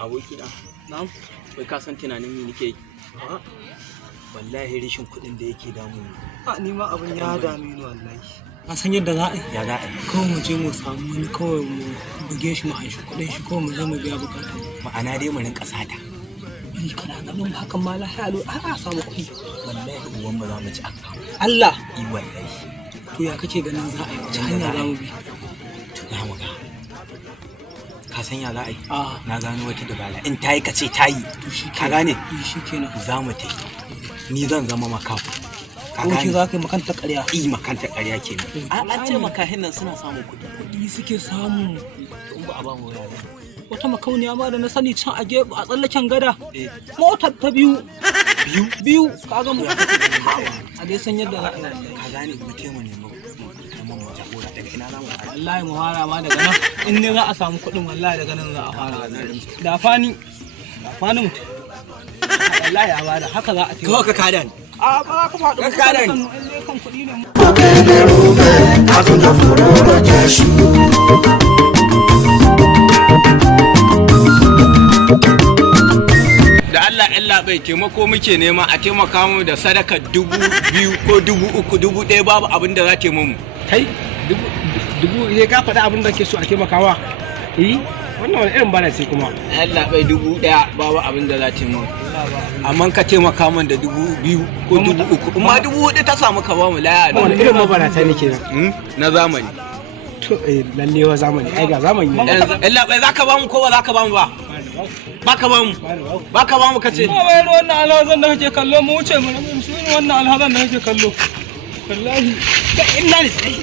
abokina. Na'am. Bai ka san tunanin me nake yi? Wallahi rishin kuɗin da yake damu ni. Ni ma abin ya dame ni wallahi. Ka san yadda za a yi? Ya za a yi? Kawai mu je mu samu wani kawai mu buge shi mu anshi kuɗin shi kawai mu zo mu biya bukata. Ma'ana dai mu rinka sata. Ni kana ganin hakan ma lahiya lo a samu kuɗi. Wallahi uwan ba za mu ci Allah. Wallahi. To ya kake ganin za a yi? Wace hanya za mu bi? To za mu ga. Ka san ya za a yi? A. Na gano wata dabara. In ta yi ka ce ta yi. Ka gane? Shi kenan. Za mu tafi. Ni zan zama makafu. Ko za ka yi makanta ƙarya? Makanta ƙarya kenan. An ce makahin nan suna samun kuɗi. Kuɗi suke samu. In ba a ba mu waya. Wata makauniya ma da na sani can a gefe a tsallaken gada. Motar ta biyu. Biyu. Ka ga mu. A dai san yadda za a yi. Ka gane mu taimaka ne mu jagora daga ina za mu fara. Wallahi mu fara ma daga nan. In ne za a samu kuɗin wallahi daga nan za a fara. Da fani mutum. Wallahi a bada haka za a ce. Kawai ka kada ni. A ba ka faɗo. Ka kada ni. Kan kuɗi ne. Da Allah Allah bai taimako muke nema a taimaka mu da sadaka 2000 ko 3000 1000 babu abin da za ta mu. Kai dubu ya ka faɗa abin da ke so a taimakawa. Wannan wani irin bana sai kuma. Allah bai 1000 babu abin da za ta mu. Amma ka taimaka min da 2000 ko 3000 amma 4000 ta samu ka ba mu laya. Wani irin mabana ta ne kenan. Na zamani. To lalle wa zamani ai ga zamani ne. Allah bai zaka ba mu ko ba zaka ba mu ba? Baka ba mu kace. Ba wai wannan alhazan da kake kallo mu wuce mu su wannan alhazan da kake kallo. Wallahi inna lillahi